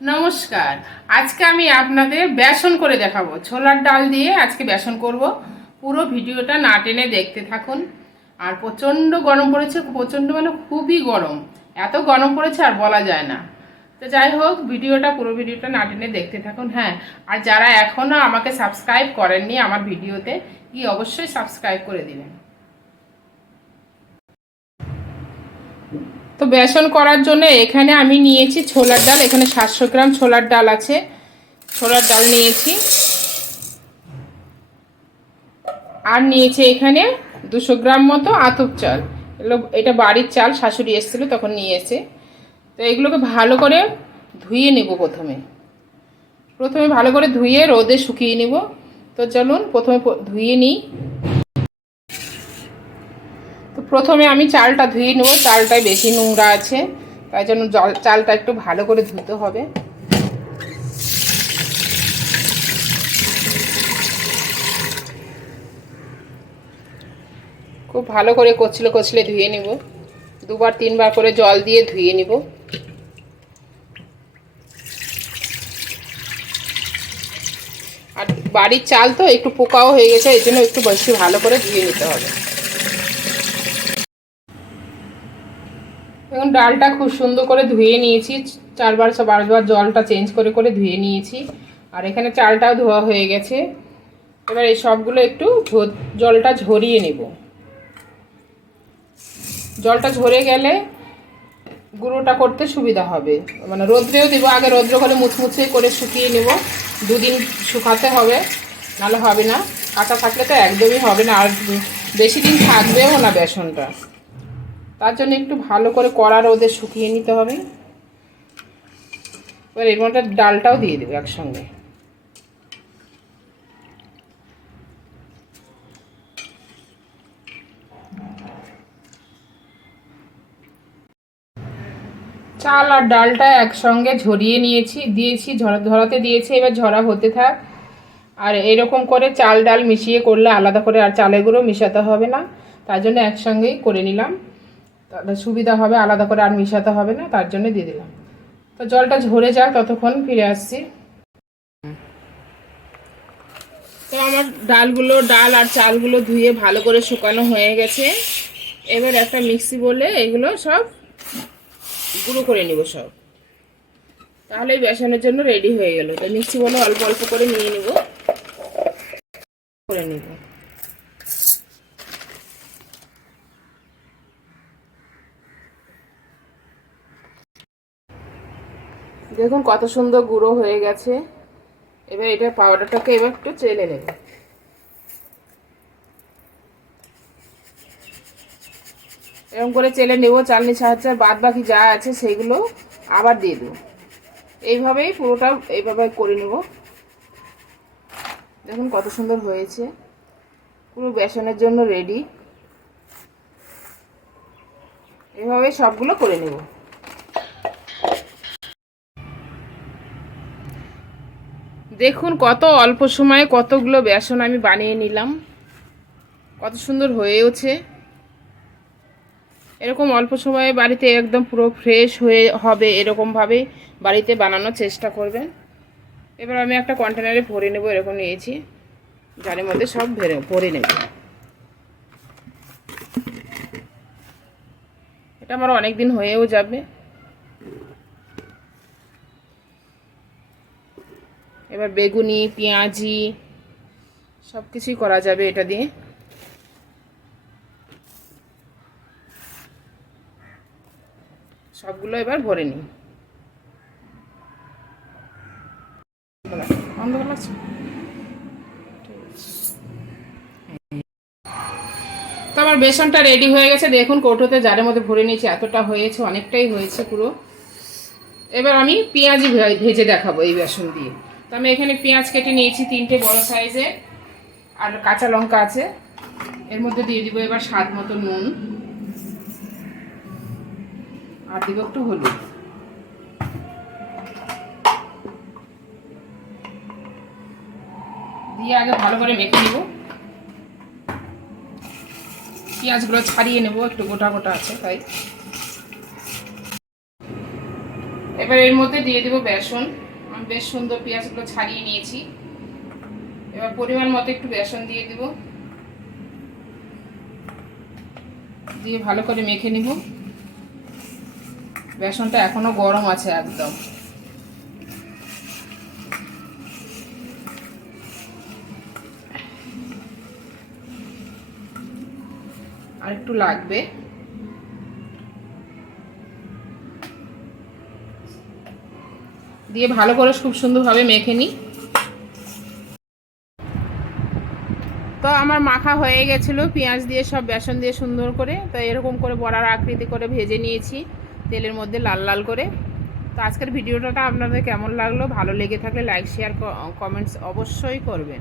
নমস্কার। আজকে আমি আপনাদের বেসন করে দেখাবো। ছোলার ডাল দিয়ে আজকে বেসন করব। পুরো ভিডিওটা না টেনে দেখতে থাকুন। আর প্রচণ্ড গরম পড়েছে, প্রচণ্ড মানে খুবই গরম। এত গরম পড়েছে আর বলা যায় না। তো যাই হোক, ভিডিওটা, পুরো ভিডিওটা না টেনে দেখতে থাকুন হ্যাঁ। আর যারা এখনও আমাকে সাবস্ক্রাইব করেননি আমার ভিডিওতে, কি অবশ্যই সাবস্ক্রাইব করে দিবেন। তো বেসন করার জন্য এখানে আমি নিয়েছি ছোলার ডাল, এখানে সাতশো গ্রাম ছোলার ডাল আছে। ছোলার ডাল নিয়েছি। আর নিয়েছি এখানে দুশো গ্রাম মতো আতপ চাল। এগুলো, এটা বাড়ির চাল, শাশুড়ি এসেছিল তখন নিয়ে এসে। তো এগুলোকে ভালো করে ধুয়ে নেব প্রথমে। প্রথমে ভালো করে ধুয়ে রোদে শুকিয়ে নেব। তো চলুন, প্রথমে ধুয়ে নিই। তো প্রথমে আমি চালটা ধুয়ে নেব, চালটায় বেশি নোংরা আছে, তাই জন্য জল চালটা একটু ভালো করে ধুতে হবে। খুব ভালো করে কচলে কচলে ধুয়ে নেব। দুবার, তিনবার করে জল দিয়ে ধুয়ে নেব। আর বাড়ির চাল তো একটু পোকাও হয়ে গেছে এই জন্য একটু বেশি ভালো করে ধুয়ে নিতে হবে। এখন ডালটা খুব সুন্দর করে ধুয়ে নিয়েছি। চারবার বারবার জলটা চেঞ্জ করে করে ধুয়ে নিয়েছি। আর এখানে চালটাও ধোয়া হয়ে গেছে। এবার এই সবগুলো একটু জলটা ঝরিয়ে নেব। জলটা ঝরে গেলে গুঁড়োটা করতে সুবিধা হবে। মানে রোদ্রেও দিব, আগে রোদ্র করে মুচমুচে করে শুকিয়ে নেব। দুদিন শুকাতে হবে, নাহলে হবে না। কাঁচা থাকলে তো একদমই হবে না। আর বেশি দিন থাকবেও না বেসনটা। তার জন্য একটু ভালো করে কড়া রোদে শুকিয়ে নিতে হবে। এবার এর মধ্যে ডালটাও দিয়ে দেবো একসঙ্গে। চাল আর ডালটা একসঙ্গে ঝরিয়ে নিয়েছি, দিয়েছি, ঝরা ধরাতে দিয়েছি, এবার ঝরা হতে থাক। আর এরকম করে চাল, ডাল মিশিয়ে করলে আলাদা করে আর চালের গুঁড়ো মিশাতে হবে না, তার জন্য একসঙ্গেই করে নিলাম। তাহলে সুবিধা হবে আলাদা করে আর মিশাতে হবে না তার জন্য দিয়ে দিলাম। তো জলটা ঝরে যাক ততক্ষণ ফিরে আসছি। তো আমার ডালগুলো ডাল আর চালগুলো ধুয়ে ভালো করে শুকানো হয়ে গেছে। এবার একটা মিক্সি বলে এগুলো সব গুঁড়ো করে নিব সব। তাহলে বেসনের জন্য রেডি হয়ে গেল। তো মিক্সি বলে অল্প অল্প করে নিয়ে নিব। করে নিব। দেখুন কত সুন্দর গুঁড়ো হয়ে গেছে। এবার এটা পাউডারটাকে এবার একটু চেলে নেব। এরকম করে চেলে নেব, চালনি সাহায্যে বাদ বাকি যা আছে সেইগুলো আবার দিয়ে দেবো। এইভাবেই পুরোটা এইভাবে করে নেব। দেখুন কত সুন্দর হয়েছে। পুরো বেসনের জন্য রেডি এভাবে সবগুলো করে নেব। দেখুন কত অল্প সময়ে কতগুলো বেসন আমি বানিয়ে নিলাম। কত সুন্দর হয়েওছে এরকম অল্প সময়ে বাড়িতে একদম পুরো ফ্রেশ হয়ে হবে এরকমভাবে বাড়িতে বানানোর চেষ্টা করবেন। এবার আমি একটা কন্টেনারে ভরে নেব, এরকম নিয়েছি। যার মধ্যে সব ভরে ভরে নেব। এটা আমার অনেক দিন হয়েও যাবে। এবার বেগুনি, পেঁয়াজি সব কিছুই করা যাবে এটা দিয়ে। সবগুলো এবার ভরে নিই? তো আমার বেসনটা রেডি হয়ে গেছে। দেখুন কৌটোতে জারের মধ্যে ভরে নিয়েছি, এতটা হয়েছে, অনেকটাই হয়েছে পুরো। এবার আমি পেঁয়াজি ভেজে দেখাবো এই বেসন দিয়ে। তো আমি এখানে পেঁয়াজ কেটে নিয়েছি তিনটে বড় সাইজের আর কাঁচা লঙ্কা আছে। এর মধ্যে দিয়ে দিব এবার স্বাদ মতো নুন। আর দিব একটু হলুদ। দিয়ে আগে ভালো করে মেখে নিব। পেঁয়াজগুলো ছাড়িয়ে নেব, একটু গোটা গোটা আছে তাই। এবার এর মধ্যে দিয়ে দিব বেসন। বেশ সুন্দর পেঁয়াজগুলো ছাড়িয়ে নিয়েছি। এবার পরিমাণ মতো একটু বেসন দিয়ে দিব। দিয়ে ভালো করে মেখে নিব। বেসনটা এখনও গরম আছে একদম। আর একটু লাগবে। দিয়ে ভালো করে খুব সুন্দরভাবে মেখে নিই। তো আমার মাখা হয়ে গেছিল, পেঁয়াজ দিয়ে সব বেসন দিয়ে সুন্দর করে। তো এরকম করে বড়ার আকৃতি করে ভেজে নিয়েছি, তেলের মধ্যে লাল লাল করে। তো আজকের ভিডিওটা আপনাদের কেমন লাগল? ভালো লেগে থাকলে লাইক, শেয়ার কমেন্টস অবশ্যই করবেন।